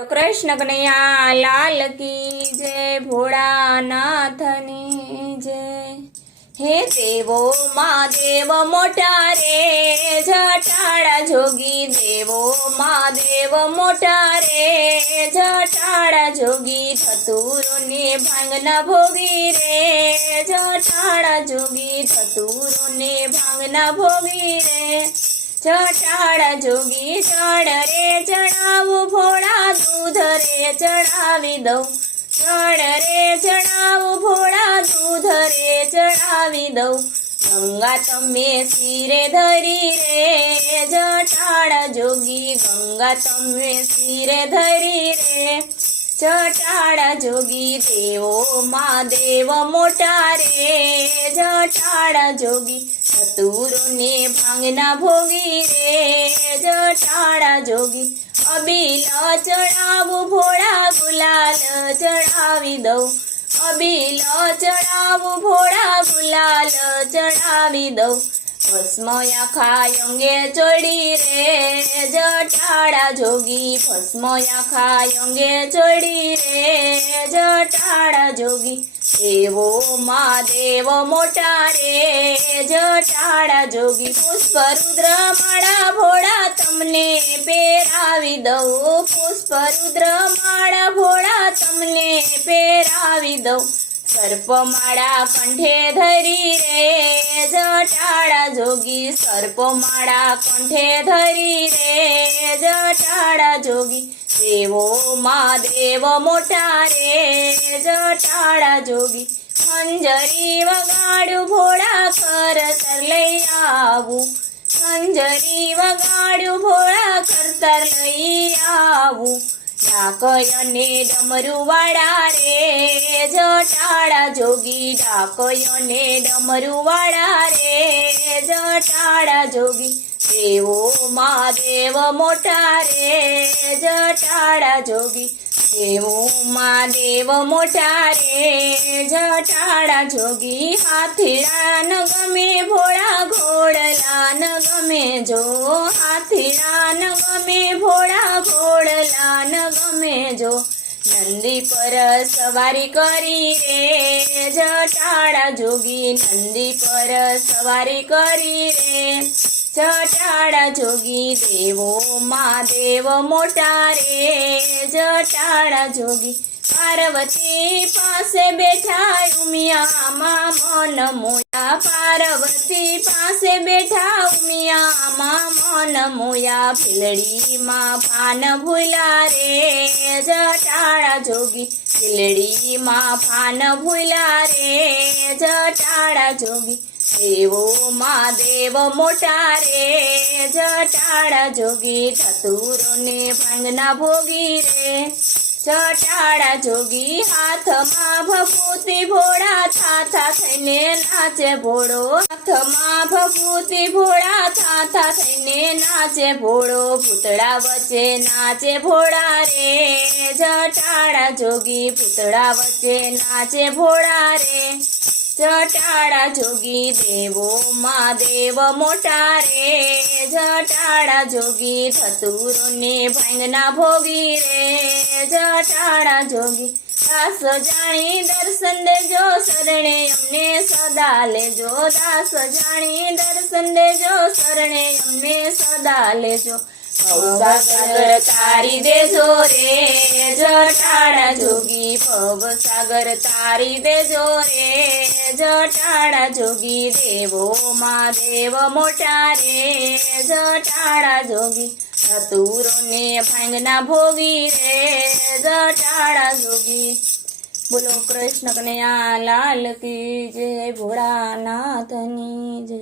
કૃષ્ણ કનૈયા લાલ કી જય ભોળાનાથની જય હે દેવો મા દેવ મોટા રે જટાળા જોગી દેવો મા દેવ મોટા રે જટાળા જોગી ધતુરો ને ભાંગના ભોગી રે જટાળા જોગી ધતુરો ને ભાંગના ભોગી રે જટાળા જોગી ચડ રે ચડાવું ભોળા દૂધ રે ચડાવી દઉં. ચડ રે ચડાવું ભોળા દૂધ રે ચડાવી દઉં. ગંગા તમે શિરે ધરી રે, જટાળા જોગી, ગંગા તમે શિરે ધરી રે. જટાળા જોગી દેવો મા દેવ મોટા રે, જટાળા જોગી ચતુરો ને ભાંગના ભોગી રે જટાળા જોગી અબીલ ચડાવું ભોળા ગુલાલ ચડાવી દઉં અબીલ ચડાવું ભોળા ગુલાલ ચડાવી દઉં ભસ્મ આખા અંગે ચડી રે જટાળા જોગી ભસ્મ આખા અંગે ચડી રે જટાળા જોગી દેવો મા દેવ મોટા રે જટાળા જોગી પુષ્પ રુદ્ર માળા ભોળા તમને પહેરાવી દઉં પુષ્પ રુદ્ર માળા ભોળા તમને પહેરાવી દઉં સર્પમાળા કંઠે ધરી રે જટાળા જોગી સર્પમાળા કંઠે ધરી રે જટાળા જોગી દેવો મા દેવ મોટા રે જટાળા જોગી ખંજરી વગાડું ભોળા કરતર લઈ આવું. ખંજરી વગાડું ભોળા કરતર લઈ આવું. ડાકયને ડમરું વાળા રે, જટાળા જોગી. ડાકયને ડમરું વાળા રે, જટાળા જોગી. દેવો મા દેવ મોટા રે, જટાળા જોગી. દેવો મા દેવ મોટા રે, જટાળા જોગી હાથીડા ન ગમે, ભોળા ઘોડલા ન ગમે, જો હાથીડા ન ગમે, ભોળા ઘોડલા ન ગમે, જો નંદી પર સવારી કરી રે, જટાળા જોગી નંદી પર સવારી કરી રે. જટાળા જોગી દેવો મા દેવ મોટા રે જટાળા જોગી પાર્વતી પાસે બેઠા ઉમિયામાં મન મોયા પાર્વતી પાસે બેઠા ઉમિયામાં મન મોયા ફીલડીમાં પાન ભૂલા રે જટાળા જોગી ફીલડીમાં પાન ભૂલા રે જટાળા જોગી દેવો મા દેવ મોટા રે જટાળા જોગી ધતુરો ને ભાંગના ભોગી રે જટાળા જોગી હાથમાં ભભૂતિ ભોળા થાથા થઈને નાચે ભોળો હાથમાં ભભૂતિ ભોળા થાથા થઈને નાચે ભોળો ભૂતળા વચ્ચે નાચે ભોળા રે જટાળા જોગી ભૂતળા વચ્ચે નાચે ભોળા રે જટાળા જોગી દેવો મા દેવ મોટા રે જટાળા જોગી ધતુરો ને ભાંગના ભોગી રે જટાળા જોગી દાસ જાણી દર્શન દેજો શરણે અમને સદા લેજો દાસ જાણી દર્શન દેજો શરણે અમને સદા લેજો ભવસાગર તારી દેજો રે જટાળા જોગી ભવસાગર તારી દેજો રે જટાળા જોગી દેવો મા દેવ મોટા રે જટાળા જોગી ધતુરો ને ભાંગના ભોગી રે જટાળા જોગી બોલો કૃષ્ણ કનૈયા લાલ કી જય ભોળાનાથની જય